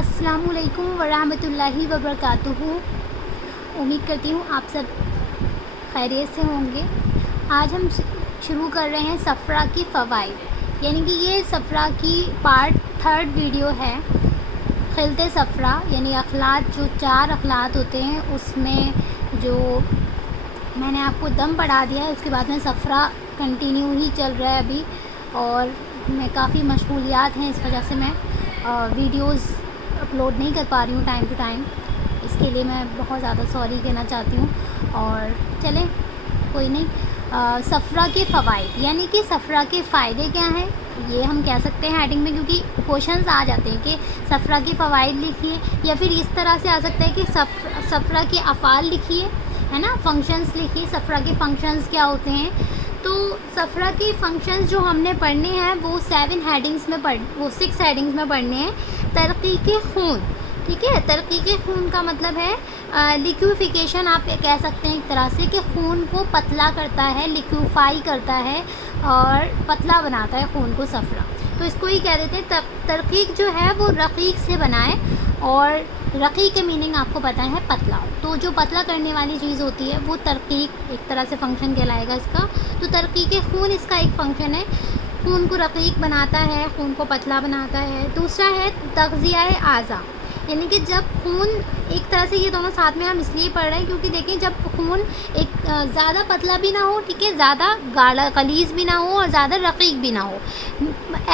अस्सलामुअलैकुम वरहमतुल्लाहि वबरकातुहू। उम्मीद करती हूँ आप सब खैरियत से होंगे। आज हम शुरू कर रहे हैं सफ़रा की फ़वाइद, यानी कि ये सफ़रा की पार्ट 3 वीडियो है। खिलते सफ़रा यानी अखलात, जो 4 अखलात होते हैं उसमें जो मैंने आपको दम पढ़ा दिया है, उसके बाद में सफ़रा कंटिन्यू ही चल रहा है अभी। और मैं काफ़ी मशगूलियात हैं, इस वजह से मैं वीडियोज़ अपलोड नहीं कर पा रही हूँ टाइम टू टाइम। इसके लिए मैं बहुत ज़्यादा सॉरी कहना चाहती हूँ। और चलें, कोई नहीं। सफ़रा के फ़वाइद यानी कि सफ़रा के फ़ायदे क्या हैं, ये हम कह सकते हैं हेडिंग में, क्योंकि क्वेश्चंस आ जाते हैं कि सफ़रा के फ़वाइद लिखिए, या फिर इस तरह से आ सकता है कि सफ़रा के अफ़ाल लिखिए, है ना, फ़ंक्शंस लिखिए। सफ़रा के फ़ंक्शंस क्या होते हैं? तो सफ़रा के फ़ंक्शंस जो हमने पढ़ने हैं वो 6 हेडिंग्स में पढ़ने हैं। तरक़ीक़ खून, ठीक है। तरक़ीक़ खून का मतलब है लिक्विफिकेशन, आप कह सकते हैं एक तरह से, कि खून को पतला करता है, लिक्विफाई करता है और पतला बनाता है खून को सफ़रा। तो इसको ही कह देते हैं तरक़ीक़ जो है वो रक़ीक़ से बनाए, और रक़ीक़ के मीनिंग आपको पता है पतला। तो जो पतला करने वाली चीज़ होती है वो तरक़ीक़ एक तरह से फ़ंक्शन कहलाएगा इसका। तो तरक़ीक़ खून इसका एक फ़ंक्शन है, खून को रक़ीक़ बनाता है, खून को पतला बनाता है। दूसरा है तग़ज़िया-ए आज़ा, यानी कि जब खून, एक तरह से ये दोनों साथ में हम इसलिए पढ़ रहे हैं क्योंकि देखिए, जब खून एक ज़्यादा पतला भी ना हो, ठीक है, ज़्यादा गाढ़ा गलीज़ भी ना हो और ज़्यादा रक़ीक़ भी ना हो,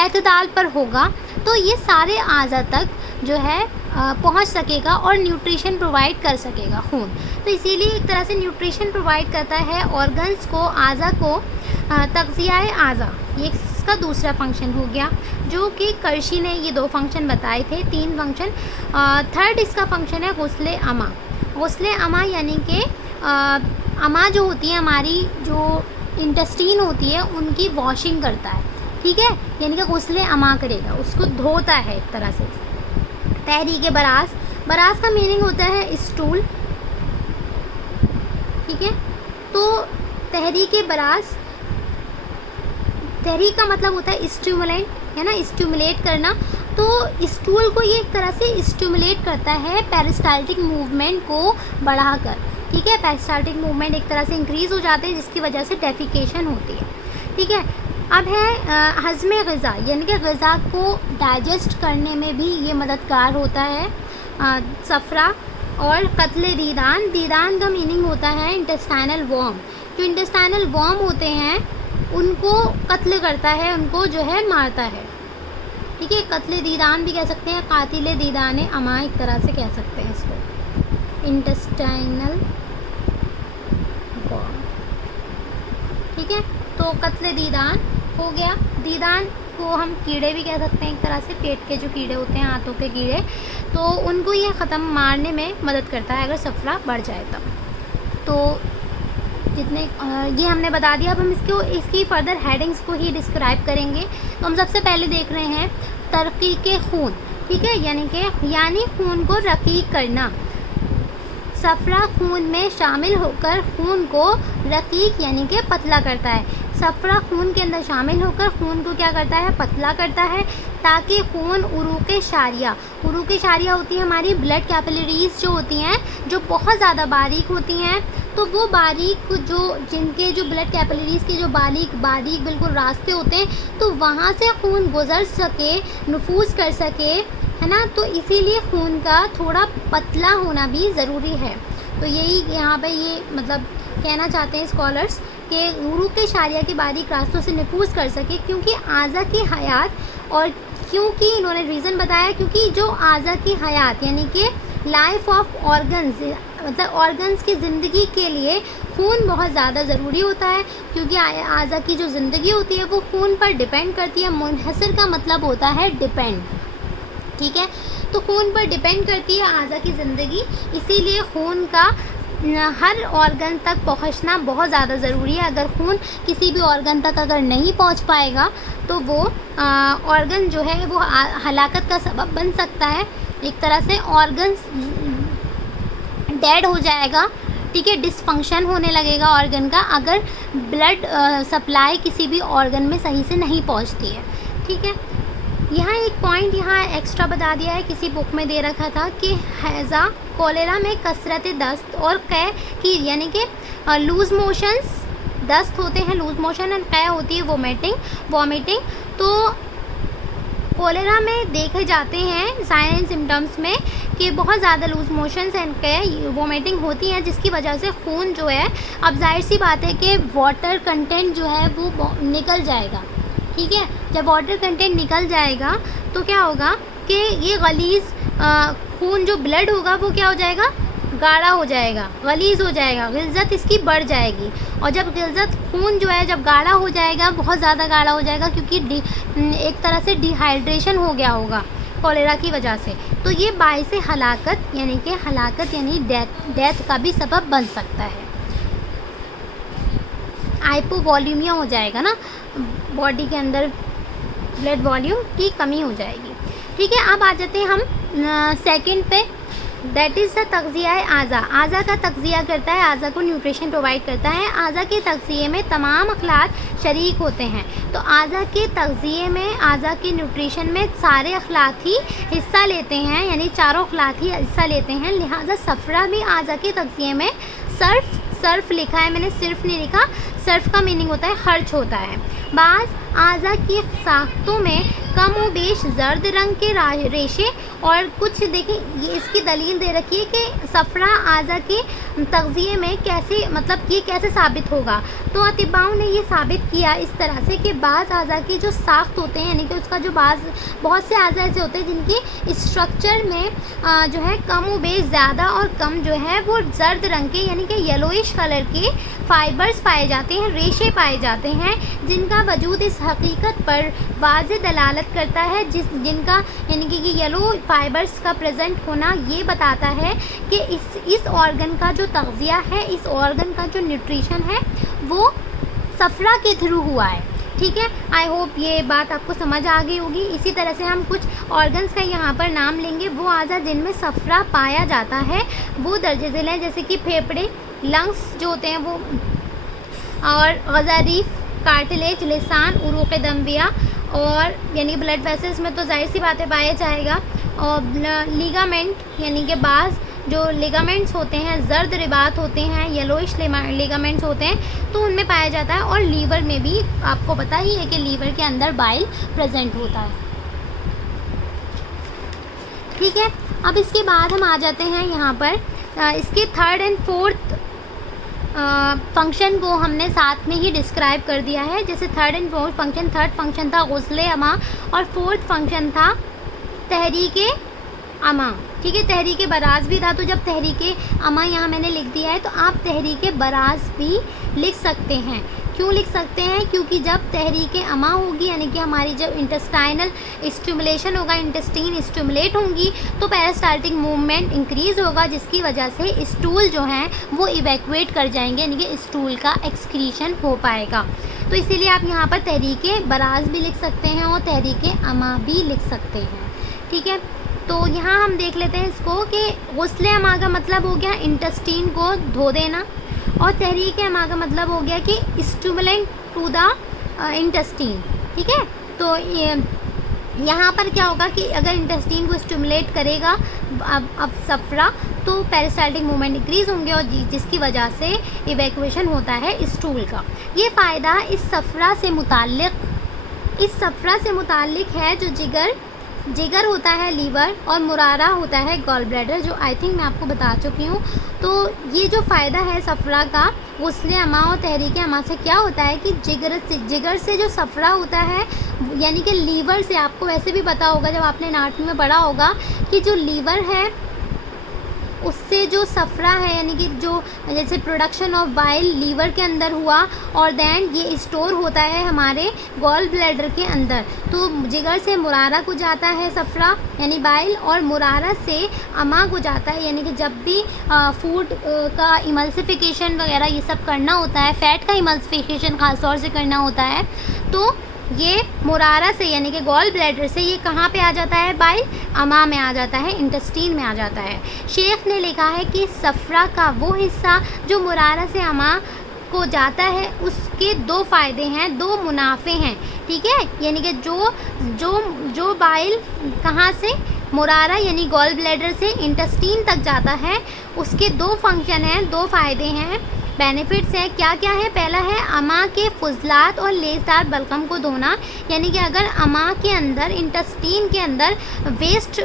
एतदाल पर होगा, तो ये सारे आज़ा तक जो है पहुंच सकेगा और न्यूट्रिशन प्रोवाइड कर सकेगा खून। तो इसीलिए एक तरह से न्यूट्रिशन प्रोवाइड करता है ऑर्गन्स को, आज़ा को। तग़ज़िया-ए आज़ा ये इसका दूसरा फंक्शन हो गया, जो कि कर्शी ने ये 2 फंक्शन बताए थे, 3 फंक्शन। थर्ड इसका फंक्शन है गुस्ले अमा। गुस्ले अमा यानी कि अमा जो होती है, हमारी जो इंटेस्टीन होती है, उनकी वॉशिंग करता है, ठीक है, यानी कि गुस्ले अमा करेगा, उसको धोता है एक तरह से। तहरीक बरास, बरास का मीनिंग होता है स्टूल, ठीक है। तो तहरीक बरास, तहरीक का मतलब होता है स्टिमुलेंट, है ना, स्टिमुलेट करना। तो स्टूल को ये एक तरह से स्टिमुलेट करता है पेरिस्टाल्टिक मूवमेंट को बढ़ाकर, ठीक है। पेरिस्टाल्टिक मूवमेंट एक तरह से इंक्रीज़ हो जाते हैं, जिसकी वजह से डेफिकेशन होती है, ठीक है। अब है हज़्म ग़िज़ा, यानी कि ग़िज़ा को डाइजेस्ट करने में भी ये मददगार होता है सफ़रा। और क़त्ल दीदान, दीदान का मीनिंग होता है इंटेस्टाइनल वर्म। जो इंटेस्टाइनल वर्म होते हैं उनको कत्ल करता है, उनको जो है मारता है, ठीक है। क़त्ल दीदान भी कह सकते हैं, क़ातिल दीदान अमा एक तरह से कह सकते हैं इसको, इंटेस्टाइनल वर्म, ठीक है। तो क़त्ल दीदान हो गया। दीदान को हम कीड़े भी कह सकते हैं एक तरह से, पेट के जो कीड़े होते हैं, आंतों के कीड़े, तो उनको ये ख़त्म मारने में मदद करता है अगर सफ़रा बढ़ जाए तब। तो जितने ये हमने बता दिया। अब हम इसकी फर्दर हेडिंग्स को ही डिस्क्राइब करेंगे। तो हम सबसे पहले देख रहे हैं तरक़ीक़ खून, ठीक है, यानी खून को रक़ीक़ करना। सफ़रा खून में शामिल होकर खून को रक़ीक़ यानी कि पतला करता है। सफ़रा खून के अंदर शामिल होकर खून को क्या करता है? पतला करता है, ताकि खून उरूक़ शारिया होती है हमारी ब्लड कैपिलरीज़ जो होती हैं, जो बहुत ज़्यादा बारीक होती हैं। तो वो बारीक जिनके जो ब्लड कैपिलरीज़ के जो बारीक बिल्कुल रास्ते होते हैं, तो वहाँ से खून गुज़र सके, नफूज़ कर सके, है ना। तो इसीलिए खून का थोड़ा पतला होना भी ज़रूरी है। तो यही यहाँ पे ये मतलब कहना चाहते हैं स्कॉलर्स कि उरूक़ शारिया के बारीक रास्तों से नफूज़ कर सके, क्योंकि आज़ा की हयात, और क्योंकि इन्होंने रीज़न बताया, क्योंकि जो आज़ा की हयात यानी कि लाइफ ऑफ ऑर्गन्स, मतलब ऑर्गन्स की ज़िंदगी के लिए खून बहुत ज़्यादा ज़रूरी होता है, क्योंकि आज़ा की जो ज़िंदगी होती है वो खून पर डिपेंड करती है। मुनहसर का मतलब होता है डिपेंड, ठीक है। तो खून पर डिपेंड करती है आज़ा की ज़िंदगी, इसीलिए खून का हर ऑर्गन तक पहुंचना बहुत ज़्यादा ज़रूरी है। अगर खून किसी भी ऑर्गन तक अगर नहीं पहुंच पाएगा तो वो ऑर्गन जो है वो हलाकत का सबब बन सकता है। एक तरह से ऑर्गन डेड हो जाएगा, ठीक है, डिसफंक्शन होने लगेगा ऑर्गन का, अगर ब्लड सप्लाई किसी भी ऑर्गन में सही से नहीं पहुंचती है, ठीक है। यहाँ एक पॉइंट यहाँ एक्स्ट्रा बता दिया है, किसी बुक में दे रखा था कि हैज़ा कोलेरा में कसरत दस्त और कै की, यानी कि लूज़ मोशंस, दस्त होते हैं लूज़ मोशन एंड कै होती है वॉमिटिंग। तो कोलेरा में देखे जाते हैं साइन एंड सिम्टम्स में कि बहुत ज़्यादा लूज़ मोशंस एंड कै वॉमिटिंग होती है, जिसकी वजह से खून जो है, अब जाहिर सी बात है कि वाटर कंटेंट जो है वो निकल जाएगा। ठीक है, जब वाटर कंटेंट निकल जाएगा तो क्या होगा कि ये गलीज़ खून जो ब्लड होगा वो क्या हो जाएगा, गाढ़ा हो जाएगा, गलीज़ हो जाएगा, गिल्ज़त इसकी बढ़ जाएगी। और जब गिल्ज़त खून जो है जब गाढ़ा हो जाएगा, बहुत ज़्यादा गाढ़ा हो जाएगा, क्योंकि एक तरह से डिहाइड्रेशन हो गया होगा कोलेरा की वजह से, तो ये बाइस हलाकत यानी डेथ का भी सबब बन सकता है। हाइपोवॉल्यूमिया हो जाएगा ना, बॉडी के अंदर ब्लड वॉल्यूम की कमी हो जाएगी। ठीक है, अब आ जाते हैं हम सेकंड पे, दैट इज़ द तग़ज़िया आज़ा। आज़ा का तग़ज़िया करता है, आज़ा को न्यूट्रिशन प्रोवाइड करता है। आज़ा के तग़ज़िये में तमाम अखलात शरीक होते हैं। तो आज़ा के तग़ज़िये में, आज़ा के न्यूट्रिशन में सारे अखलात ही हिस्सा लेते हैं, यानी चारों अखलात ही हिस्सा लेते हैं। लिहाजा सफ़रा भी आज़ा के तग़ज़िये में सर्फ लिखा है, मैंने सिर्फ नहीं लिखा। सर्फ का मीनिंग होता है खर्च होता है। बाज़ आज़ा की साख्तों में कम व बेश जर्द रंग के रेशे, और कुछ देखिए ये इसकी दलील दे रखी है कि सफ़रा आज़ा के तग़ज़िये में कैसे, मतलब ये कैसे साबित होगा। तो अतिबाओं ने ये साबित किया इस तरह से कि बाज़ आज़ा की जो साख्त होते हैं, यानी कि उसका जो बहुत से आज़ा ऐसे होते हैं जिनकी स्ट्रक्चर में जो है कम व बेश ज़्यादा और कम जो है वो जर्द रंग के, यानी कि येलोइश कलर के फाइबर्स पाए जाते हैं, रेशे पाए जाते हैं, जिनका वजूद इस हकीकत पर वाज़ेह दलालत करता है, जिनका यानी कि ये येलो फाइबर्स का प्रेजेंट होना ये बताता है कि इस ऑर्गन का जो तग़ज़िया है, इस ऑर्गन का जो न्यूट्रिशन है वो सफ़रा के थ्रू हुआ है। ठीक है, आई होप ये बात आपको समझ आ गई होगी। इसी तरह से हम कुछ ऑर्गन्स का यहाँ पर नाम लेंगे, वो आज़ा जिनमें सफ़रा पाया जाता है वो दर्ज झेल हैं, जैसे कि फेफड़े, लंग्स जो होते हैं वो, और गज़ारीफ, कार्टिलेज, लिसान, उरूक़ दमविया, और यानी कि ब्लड वेसल्स में तो जाहिर सी बातें पाया जाएगा। और लिगामेंट, यानी कि बाज़ जो लिगामेंट्स होते हैं जर्द रिबात होते हैं, येलोइश लिगामेंट्स होते हैं, तो उनमें पाया जाता है। और लीवर में भी आपको पता ही है कि लीवर के अंदर बाइल प्रेजेंट होता है। ठीक है, अब इसके बाद हम आ जाते हैं यहाँ पर इसके थर्ड एंड फोर्थ फंक्शन को हमने साथ में ही डिस्क्राइब कर दिया है। जैसे third and fourth function, third function था गुस्ले अमा और फोर्थ फंक्शन था तहरीके अमा। ठीक है, तहरीके बराज भी था, तो जब तहरीके अमा यहाँ मैंने लिख दिया है तो आप तहरीके बराज भी लिख सकते हैं। क्यों लिख सकते हैं? क्योंकि जब तहरीके अमा होगी, यानी कि हमारी जब इंटेस्टाइनल स्टिमुलेशन होगा, इंटेस्टीन स्टिमुलेट होंगी, तो पेरिस्टाल्टिक मूवमेंट इंक्रीज़ होगा, जिसकी वजह से स्टूल जो हैं वो इवैक्यूएट कर जाएंगे, यानी कि स्टूल का एक्सक्रीशन हो पाएगा। तो इसीलिए आप यहाँ पर तहरीके बराज भी लिख सकते हैं और तहरीके अमा भी लिख सकते हैं। ठीक है, तो यहाँ हम देख लेते हैं इसको कि गुस्ले अमा का मतलब हो गया इंटेस्टीन को धो देना, और तहरीक अमा का मतलब हो गया कि स्टिमुलेंट टू द इंटेस्टीन। ठीक है, तो यहाँ पर क्या होगा कि अगर इंटेस्टीन को स्टिमुलेट करेगा अब सफ़रा, तो पेरिस्टाल्टिक मूवमेंट इंक्रीज़ होंगे, और जिसकी वजह से इवैक्यूएशन होता है स्टूल का। ये फ़ायदा इस सफ़रा से मुताल्लिक है जो जिगर होता है लीवर, और मुरारा होता है गॉल ब्लैडर, जो आई थिंक मैं आपको बता चुकी हूँ। तो ये जो फ़ायदा है सफ़रा का गुस्ले अमा और तहरीक अमा से, क्या होता है कि जिगर से जो सफ़रा होता है, यानी कि लीवर से, आपको वैसे भी पता होगा जब आपने एनाटॉमी में पढ़ा होगा कि जो लीवर है उससे जो सफ़रा है, यानी कि जो जैसे प्रोडक्शन ऑफ बाइल लीवर के अंदर हुआ, और दैन ये स्टोर होता है हमारे गॉल ब्लैडर के अंदर। तो जिगर से मुरारा को जाता है सफ़रा यानी बाइल, और मुरारा से अमा को जाता है, यानी कि जब भी फूड का इमल्सिफिकेशन वगैरह ये सब करना होता है, फ़ैट का इमल्सिफिकेशन ख़ास तौर से करना होता है, तो ये मुरारा से यानी कि गॉल ब्लैडर से ये कहाँ पे आ जाता है? बाइल अमा में आ जाता है, इंटेस्टीन में आ जाता है। शेख ने लिखा है कि सफ़रा का वो हिस्सा जो मुरारा से अमा को जाता है उसके दो फ़ायदे हैं, दो मुनाफे हैं, ठीक है। यानी कि जो बाइल कहाँ से, मुरारा यानी गॉल ब्लैडर से इंटेस्टाइन तक जाता है, उसके दो फंक्शन हैं, दो फ़ायदे हैं, बेनिफिट्स हैं। क्या क्या है? पहला है अमा के फुजलात और लेसदार बलगम को धोना। यानी कि अगर अमा के अंदर, इंटेस्टाइन के अंदर वेस्ट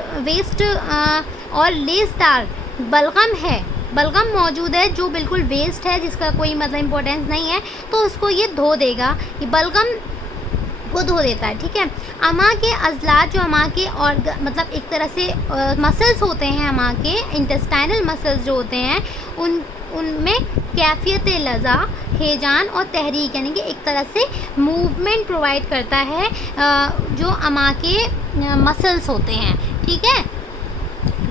और लेसदार बलगम मौजूद है जो बिल्कुल वेस्ट है, जिसका कोई मतलब इम्पोर्टेंस नहीं है, तो उसको ये धो देगा, ये बलगम को धो देता है, ठीक है। अमा के अज़लात, जो अमा के और मतलब एक तरह से मसल्स होते हैं, अमा के इंटेस्टाइनल मसल्स जो होते हैं, उनमें कैफियत लज़ा, हेजान और तहरीक यानी कि एक तरह से मूवमेंट प्रोवाइड करता है जो अमा के मसल्स होते हैं, ठीक है।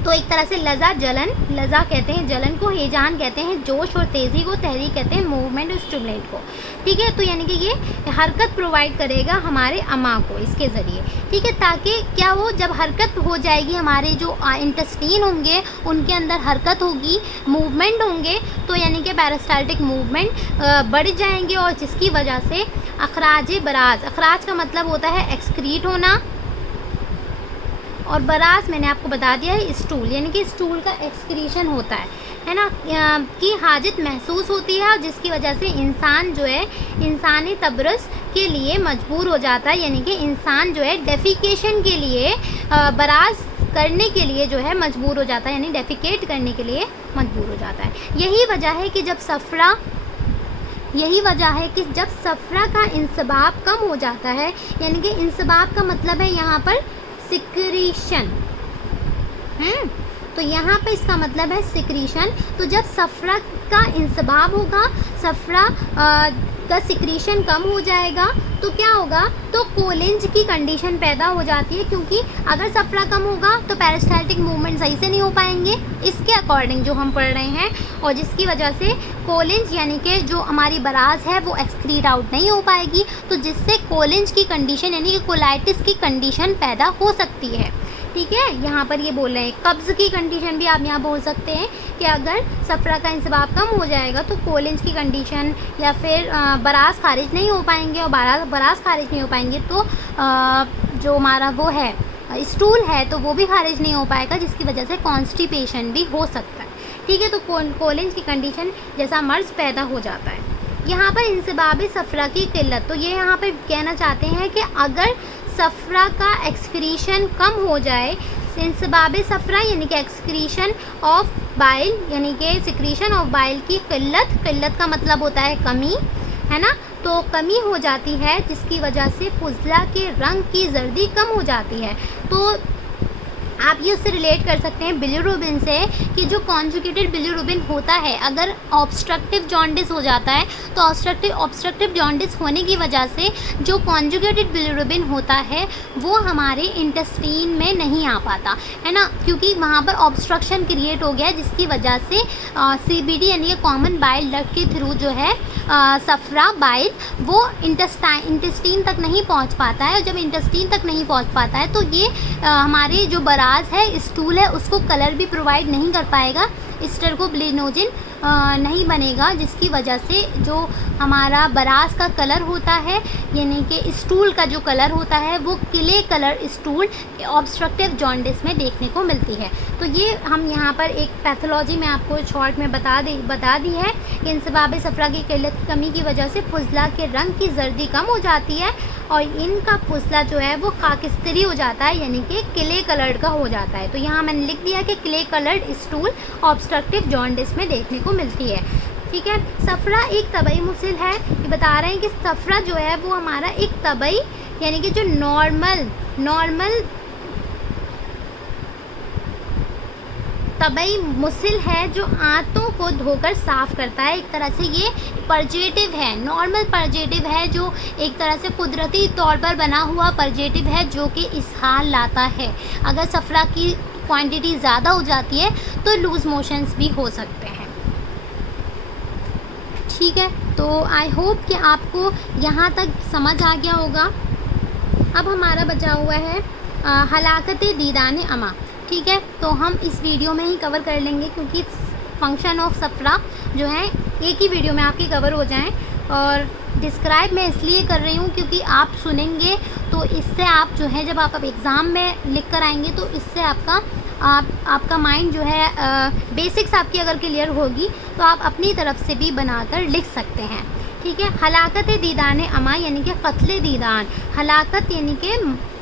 तो एक तरह से लज़ा कहते हैं जलन को, हेजान कहते हैं जोश और तेज़ी को, तहरीक कहते हैं मूवमेंट और स्टिमुलेट को, ठीक है। तो यानी कि ये हरकत प्रोवाइड करेगा हमारे अमा को इसके ज़रिए, ठीक है, ताकि क्या हो, जब हरकत हो जाएगी, हमारे जो इंटेस्टाइन होंगे उनके अंदर हरकत होगी, मूवमेंट होंगे, तो यानी कि पेरिस्टाल्टिक मूवमेंट बढ़ जाएंगे, और जिसकी वजह से अखराज बराज, अखराज का मतलब होता है एक्सक्रीट होना, और बराज मैंने आपको बता दिया है स्टूल, यानी कि स्टूल का एक्सक्रीशन होता है ना, की हाजत महसूस होती है, और जिसकी वजह से इंसान जो है इंसानी तबरस के लिए मजबूर हो जाता है, यानी कि इंसान जो है डेफिकेशन के लिए बराज करने के लिए जो है मजबूर हो जाता है, यानी डेफिकेट करने के लिए मजबूर हो जाता है। यही वजह है कि जब सफ़रा का इंसबाब कम हो जाता है, यानी कि इंसबाब का मतलब है यहाँ पर सिक्रीशन, तो यहाँ पे इसका मतलब है सिक्रीशन। तो जब सफ़रा का इंसबाब होगा, सफ़रा का सिक्रीशन कम हो जाएगा, तो क्या होगा, तो कोलिंज की कंडीशन पैदा हो जाती है, क्योंकि अगर सफ़रा कम होगा तो पेरिस्टाल्टिक मूवमेंट सही से नहीं हो पाएंगे, इसके अकॉर्डिंग जो हम पढ़ रहे हैं, और जिसकी वजह से कोलिंज यानी कि जो हमारी बराज है वो एक्सक्रीट आउट नहीं हो पाएगी, तो जिससे कोलिंज की कंडीशन यानी कि कोलाइटिस की कंडीशन पैदा हो सकती है, ठीक है। यहाँ पर ये बोल रहे हैं कब्ज़ की कंडीशन भी आप यहाँ बोल सकते हैं कि अगर सफ़रा का इंसबाब कम हो जाएगा तो कोलिंज की कंडीशन, या फिर बराज खारिज नहीं हो पाएंगे, और बराज खारिज नहीं हो पाएंगे तो जो हमारा वो है स्टूल है तो वो भी खारिज नहीं हो पाएगा, जिसकी वजह से कॉन्स्टिपेशन भी हो सकता है, ठीक है। तो कोलिंज की कंडीशन जैसा मर्ज़ पैदा हो जाता है। यहाँ पर इंसबाब सफ़रा की किल्लत, तो ये यहाँ पर कहना चाहते हैं कि अगर सफ़रा का एक्सक्रीशन कम हो जाए, इंसबाब सफ़रा यानी कि एक्सक्रीशन ऑफ बाइल यानी कि सिक्रीशन ऑफ बाइल की किल्लत का मतलब होता है कमी, है ना, तो कमी हो जाती है, जिसकी वजह से फुजला के रंग की जर्दी कम हो जाती है। तो आप ये उससे रिलेट कर सकते हैं बिलिरुबिन से, कि जो कॉन्जुगेटेड बिलिरुबिन होता है, अगर ऑब्स्ट्रक्टिव जॉन्डिस हो जाता है तो ऑब्स्ट्रक्टिव जॉन्डिस होने की वजह से जो कॉन्जुगेटेड बिलिरुबिन होता है वो हमारे इंटेस्टाइन में नहीं आ पाता, है ना, क्योंकि वहाँ पर ऑब्स्ट्रक्शन क्रिएट हो गया है, जिसकी वजह से CBD यानी कि कॉमन बाइल डक्ट के थ्रू जो है सफ़रा बाइल वो इंटेस्टाइन तक नहीं पहुँच पाता है, और जब इंटेस्टाइन तक नहीं पहुँच पाता है तो ये हमारे जो बराज है, स्टूल है, उसको कलर भी प्रोवाइड नहीं कर पाएगा, स्टर्कोब्लिनोजिन नहीं बनेगा, जिसकी वजह से जो हमारा बराज का कलर होता है यानी कि स्टूल का जो कलर होता है वो किले कलर स्टूल ऑब्स्ट्रक्टिव जॉन्डिस में देखने को मिलती है। तो ये हम यहाँ पर एक पैथोलॉजी में आपको शॉर्ट में बता दी है कि इंसबाब सफ़रा की किल्लत कमी की वजह से फुजला के रंग की जर्दी कम हो जाती है, और इनका फुजला जो है वो खाकिस्तरी हो जाता है, यानी कि किले कलर्ड का हो जाता है। तो यहाँ मैंने लिख दिया कि किले कलर्ड स्टूल ऑब्स्ट्रक्टिव जॉन्डिस में देखने को मिलती है, ठीक है। सफ़रा एक तबई मुसिल है, ये बता रहे हैं कि सफ़रा जो है वो हमारा एक तबई यानी कि जो नॉर्मल तबई मुसिल है, जो आंतों को धोकर साफ़ करता है। एक तरह से ये परजेटिव है, नॉर्मल परजेटिव है, जो एक तरह से कुदरती तौर पर बना हुआ परजेटिव है, जो कि इसहाल लाता है। अगर सफ़रा की क्वांटिटी ज़्यादा हो जाती है तो लूज़ मोशंस भी हो सकते हैं, ठीक है। तो आई होप कि आपको यहाँ तक समझ आ गया होगा। अब हमारा बचा हुआ है हलाकत दीदान अमा, ठीक है। तो हम इस वीडियो में ही कवर कर लेंगे, क्योंकि फंक्शन ऑफ सफ़रा जो है एक ही वीडियो में आपकी कवर हो जाएं। और डिस्क्राइब मैं इसलिए कर रही हूँ क्योंकि आप सुनेंगे तो इससे आप जो है जब आप एग्ज़ाम में लिख कर आएंगे तो इससे आपका माइंड जो है बेसिक्स आपकी अगर क्लियर होगी तो आप अपनी तरफ से भी बनाकर लिख सकते हैं। ठीक है। हलाकत दीदान अमा यानी कि कत्ल दीदान, हलाकत यानी कि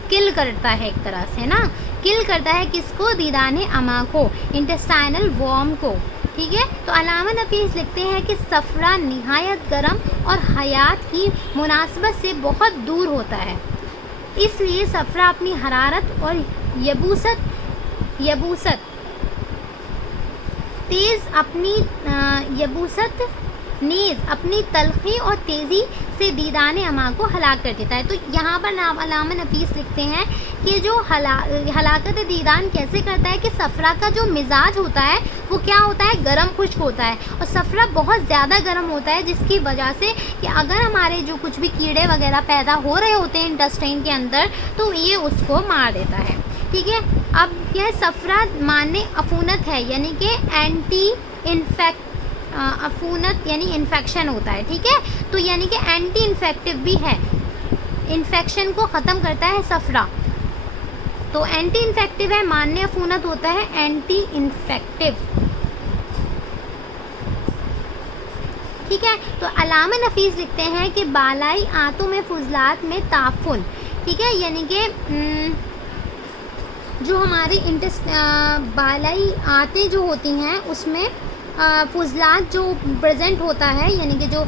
किल करता है एक तरह से ना, किल करता है किसको? दीदान अमा को, इंटेस्टाइनल वॉर्म को। ठीक है। तो अल्लामा नफीस लिखते हैं कि सफ़रा निहायत गर्म और हयात की मुनासबत से बहुत दूर होता है, इसलिए सफ़रा अपनी हरारत और यबूसत नीज़ अपनी तलखी और तेज़ी से दीदान अमा को हलाक कर देता है। तो यहाँ पर अल्लामा नफीस लिखते हैं कि जो हलाकत दीदान कैसे करता है कि सफ़रा का जो मिजाज होता है वो क्या होता है? गर्म खुश्क होता है, और सफ़रा बहुत ज़्यादा गर्म होता है जिसकी वजह से कि अगर हमारे जो कुछ भी कीड़े वगैरह पैदा हो रहे होते हैं इंटेस्टाइन के अंदर तो ये उसको मार देता है। ठीक है। अब यह सफ़रा माने अफूनत है यानी कि अफूनत यानी इन्फेक्शन होता है। ठीक है। तो यानी कि एंटी इन्फेक्टिव भी है, इन्फेक्शन को ख़त्म करता है सफ़रा। तो एंटी इन्फेक्टिव है, मान्य अफूनत होता है एंटी इन्फेक्टिव। ठीक है। तो अल्लामा नफीस लिखते हैं कि बालाई आंतों में फुजलात में ताफुन। ठीक है। यानी कि जो हमारी बालाई आंतें जो होती हैं उसमें फुजलात जो प्रेजेंट होता है यानी कि जो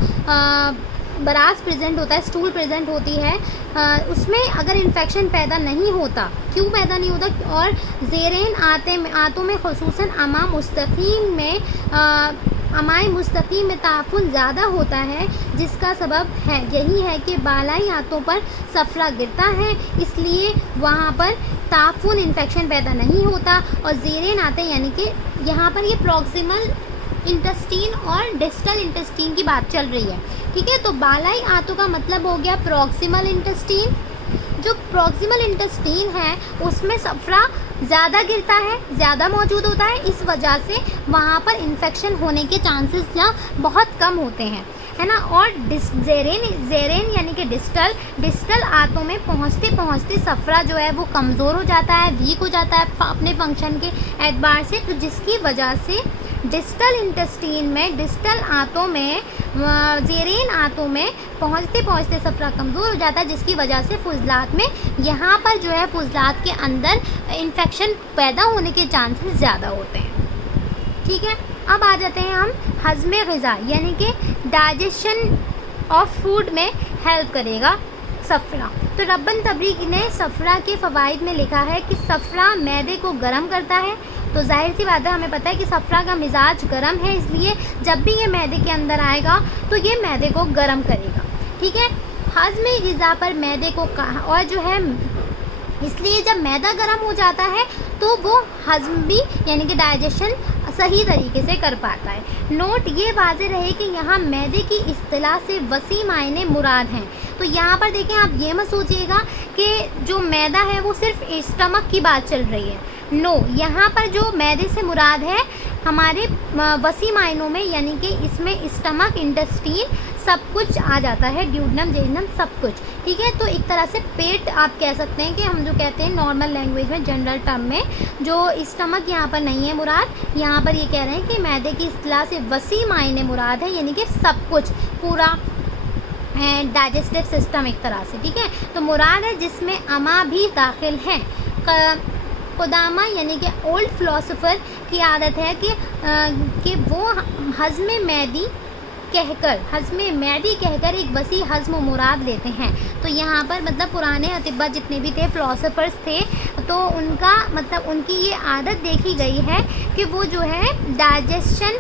बरास प्रेजेंट होता है, स्टूल प्रेजेंट होती है, उसमें अगर इन्फेक्शन पैदा नहीं होता, क्यों पैदा नहीं होता? और ज़ेरेन आंतों में ख़ुसूसन अमाए मुस्तकीम में ताफुन ज़्यादा होता है, जिसका सबब है यही है कि बालाई आंतों पर सफ़रा गिरता है, इसलिए वहाँ पर ताफुन इन्फेक्शन पैदा नहीं होता। और ज़ेरेन आंतें यानी कि यहाँ पर ये प्रॉक्सिमल इंटेस्टीन और डिस्टल इंटेस्टीन की बात चल रही है। ठीक है। तो बालाई आंतों का मतलब हो गया प्रॉक्सिमल इंटेस्टीन। जो प्रॉक्सिमल इंटेस्टीन है उसमें सफ़रा ज़्यादा गिरता है, ज़्यादा मौजूद होता है, इस वजह से वहाँ पर इन्फेक्शन होने के चांसेस बहुत कम होते हैं, है ना। और ज़ेरेन यानी कि डिस्टल आंतों में पहुँचते सफ़रा जो है वो कमज़ोर हो जाता है, वीक हो जाता है अपने फंक्शन के एतबार से, तो जिसकी वजह से डिस्टल इंटेस्टीन में, डिस्टल आंतों में, ज़ेरेन आंतों में पहुँचते सफ़रा कमज़ोर हो जाता है, जिसकी वजह से फुजलात में यहाँ पर जो है फुजलात के अंदर इन्फेक्शन पैदा होने के चांसेस ज़्यादा होते हैं। ठीक है। अब आ जाते हैं हम हज़्म ग़िज़ा यानी कि डाइजेशन ऑफ फूड में हेल्प करेगा सफ़रा। तो रब्बन तबरीज़ी ने सफ़रा के फ़वाइद में लिखा है कि सफ़रा मैदे को गर्म करता है। तो जाहिर सी बात है, हमें पता है कि सफ़रा का मिजाज गर्म है, इसलिए जब भी ये मैदे के अंदर आएगा तो ये मैदे को गर्म करेगा। ठीक है। हज़्म ग़िज़ा पर मैदे को और जो है इसलिए जब मैदा गर्म हो जाता है तो वो हज़्म भी यानी कि डाइजेशन सही तरीके से कर पाता है। नोट ये वाज़े रहे कि यहाँ मैदे की इस्तिलाह से वसी मायने मुराद हैं। तो यहाँ पर देखें, आप ये मत सोचिएगा कि जो मैदा है वो सिर्फ स्टमक की बात चल रही है। नो, यहाँ पर जो मैदे से मुराद है हमारे वसी मायनों में यानी कि इसमें स्टमक, इंटेस्टीन सब कुछ आ जाता है, ड्यूडनम, जेजनम सब कुछ। ठीक है। तो एक तरह से पेट आप कह सकते हैं कि हम जो कहते हैं नॉर्मल लैंग्वेज में, जनरल टर्म में, जो स्टमक यहाँ पर नहीं है मुराद, यहाँ पर ये कह रहे हैं कि मैदे की इस्तिलाह से वसी मायने मुराद है यानी कि सब कुछ, पूरा डाइजेस्टिव सिस्टम एक तरह से। ठीक है। तो मुराद है जिसमें अमा भी दाखिल है। खुदामा यानी कि ओल्ड फ़िलासफ़र की आदत है कि वो हज़्म मैदी कहकर एक वसी हज़्म मुराद लेते हैं। तो यहाँ पर मतलब पुराने अतिब्बा जितने भी थे, फ़िलासफ़र्स थे, तो उनका मतलब उनकी ये आदत देखी गई है कि वो जो है डाइजेशन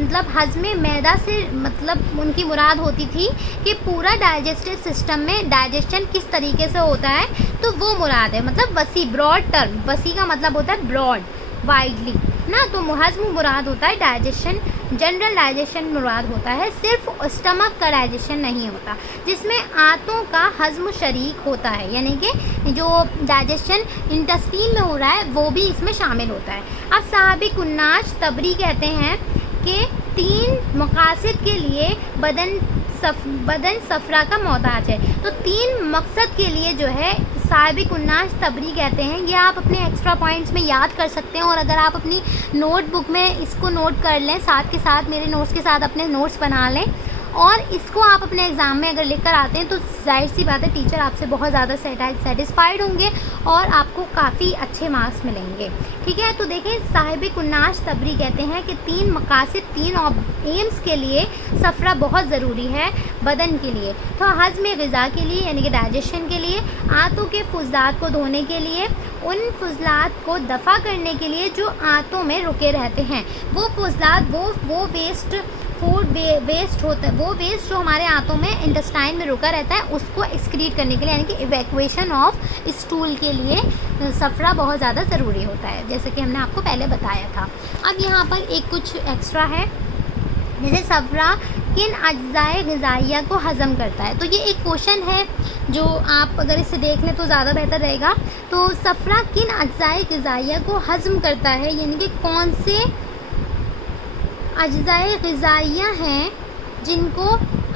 मतलब हज़्म मैदा से मतलब उनकी मुराद होती थी कि पूरा डाइजेस्टिव सिस्टम में डाइजेशन किस तरीके से होता है, तो वो मुराद है। मतलब वसी, ब्रॉड टर्म, वसी का मतलब होता है ब्रॉड, वाइडली ना। तो हज़्म मुराद होता है डाइजेशन, जनरल डाइजेशन मुराद होता है, सिर्फ स्टमक का डाइजेशन नहीं होता, जिसमें आंतों का हज़्म शरीक होता है, यानी कि जो डाइजेशन इंटेस्टीन में हो रहा है वो भी इसमें शामिल होता है। अब साहब कुन्नाश तबरी कहते हैं के 3 मकासद के लिए बदन सफ़रा का मोहताज है। तो 3 मकसद के लिए जो है साहिब कुन्नाश तबरी कहते हैं। ये आप अपने एक्स्ट्रा पॉइंट्स में याद कर सकते हैं, और अगर आप अपनी नोटबुक में इसको नोट कर लें, साथ के साथ मेरे नोट्स के साथ अपने नोट्स बना लें, और इसको आप अपने एग्ज़ाम में अगर लिख कर आते हैं तो जाहिर सी बात है टीचर आपसे बहुत ज़्यादा सेटिस्फाइड होंगे और आपको काफ़ी अच्छे मार्क्स मिलेंगे। ठीक है, तो देखें साहिब कुन्नाश तबरी कहते हैं कि 3 मकासद 3 एम्स के लिए सफ़रा बहुत ज़रूरी है बदन के लिए। तो हज़्म ग़िज़ा के लिए यानी कि डाइजेशन के लिए, आंतों के फुज़लात को धोने के लिए, उन फुज़लात को दफ़ा करने के लिए जो आंतों में रुके रहते हैं, वो फुज़लात वो वेस्ट होता है, वो वेस्ट जो हमारे आंतों में इंटेस्टाइन में रुका रहता है उसको एक्सक्रीट करने के लिए यानी कि इवैक्यूएशन ऑफ स्टूल के लिए सफ़रा बहुत ज़्यादा ज़रूरी होता है, जैसे कि हमने आपको पहले बताया था। अब यहाँ पर एक कुछ एक्स्ट्रा है, जैसे सफ़रा किन अज्जाए ग़िज़ाइया को हज़म करता है। तो ये एक क्वेश्चन है जो आप अगर इसे देख लें तो ज़्यादा बेहतर रहेगा। तो सफ़रा किन अज्जाए ग़िज़ाइया को हज़म करता है, यानी कि कौन से अज्जाए ग़िज़ाइया हैं जिनको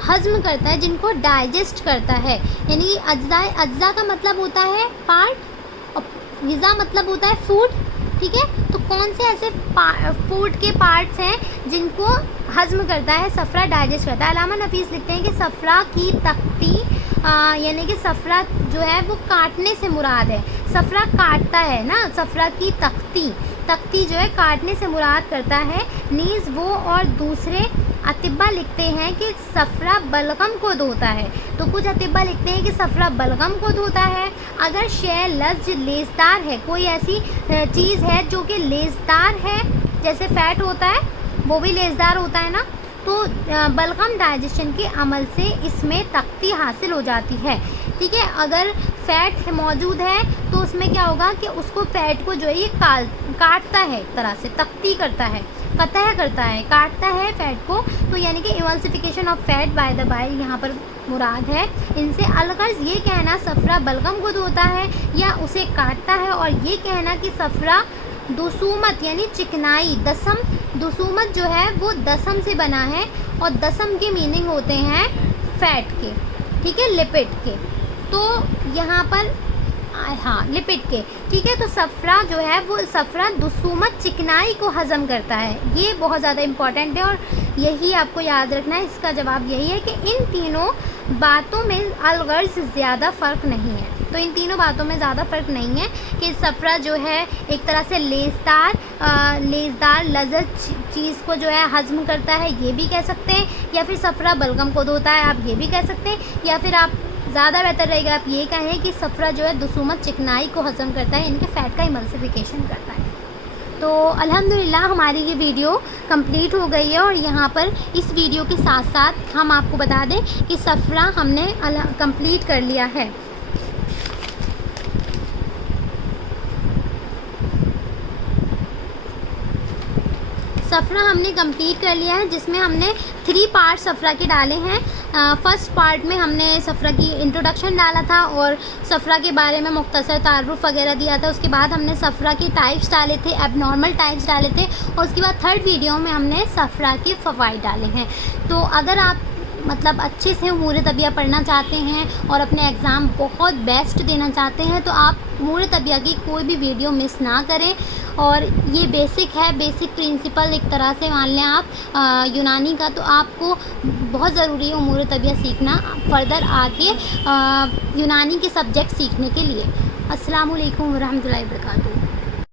हज़म करता है, जिनको डाइजेस्ट करता है। यानी अज्जा का मतलब होता है पार्ट और ग़िज़ा मतलब होता है फूड। ठीक है, तो कौन से ऐसे फूड के पार्ट्स हैं जिनको हज़म करता है सफ़रा, डाइजेस्ट करता है। अल्लामा नफ़ीस लिखते हैं कि सफ़रा की तख्ती यानी कि सफ़रा जो है वो काटने से मुराद है। सफ़रा काटता है ना, सफ़रा की तख्ती जो है काटने से मुराद करता है। नीज़ वो और दूसरे अतिब्बा लिखते हैं कि सफ़रा बलगम को धोता है। तो कुछ अतिब्बा लिखते हैं कि सफ़रा बलगम को धोता है। अगर शय लज़्ज लेज़दार है, कोई ऐसी चीज़ है जो कि लेज़दार है, जैसे फ़ैट होता है वो भी लेज़दार होता है ना, तो बलगम डाइजेशन के अमल से इसमें तख्ती हासिल हो जाती है। ठीक है, अगर फ़ैट मौजूद है तो उसमें क्या होगा कि उसको फ़ैट को जो है ये काटता है, एक तरह से तख्ती करता है, कतह करता है, काटता है फ़ैट को। तो यानी कि emulsification of fat by the bile यहाँ पर मुराद है। इनसे अलगर्ज ये कहना सफ़रा बलगम को धोता है या उसे काटता है, और ये कहना कि सफ़रा दुसूमत यानी चिकनाई, दसम, दुसूमत जो है वो दसम से बना है, और दसम के मीनिंग होते हैं फ़ैट के, ठीक है, लिपिड के। तो यहाँ पर हाँ लिपिड के, ठीक है। तो सफ़रा जो है वो सफ़रा दुसूमत चिकनाई को हज़म करता है, ये बहुत ज़्यादा इम्पॉर्टेंट है और यही आपको याद रखना है। इसका जवाब यही है कि इन तीनों बातों में अलगर्ज ज़्यादा फ़र्क नहीं है। तो इन तीनों बातों में ज़्यादा फ़र्क नहीं है कि सफ़रा जो है एक तरह से लेज़दार लज़्ज़त चीज़ को जो है हज़म करता है, ये भी कह सकते हैं, या फिर सफ़रा बलगम को धोता है, आप ये भी कह सकते हैं, या फिर आप ज़्यादा बेहतर रहेगा आप ये कहें कि सफ़रा जो है दुसूमत चिकनाई को हज़म करता है, इनके फ़ैट का इमल्सिफिकेशन करता है। तो अल्हम्दुलिल्लाह हमारी ये वीडियो कंप्लीट हो गई है, और यहाँ पर इस वीडियो के साथ साथ हम आपको बता दें कि सफ़रा हमने कंप्लीट कर लिया है। सफ़रा हमने कंप्लीट कर लिया है, जिसमें हमने 3 पार्ट सफ़रा के डाले हैं। फ़र्स्ट पार्ट में हमने सफ़रा की इंट्रोडक्शन डाला था और सफ़रा के बारे में मुख्तसर तारुफ़ वगैरह दिया था। उसके बाद हमने सफ़रा के टाइप्स डाले थे, एबनॉर्मल टाइप्स डाले थे, और उसके बाद थर्ड वीडियो में हमने सफ़रा के फ़वाइद डाले हैं। तो अगर आप मतलब अच्छे से उमूर तबिया पढ़ना चाहते हैं और अपने एग्ज़ाम बहुत बेस्ट देना चाहते हैं, तो आप उमूर तबिया की कोई भी वीडियो मिस ना करें। और ये बेसिक है, बेसिक प्रिंसिपल एक तरह से मान लें आप यूनानी का, तो आपको बहुत ज़रूरी है उमूर तबिया सीखना फ़र्दर आगे यूनानी के सब्जेक्ट सीखने के लिए। अस्सलामु अलैकुम वरहमतुल्लाहि वबरकातुहू।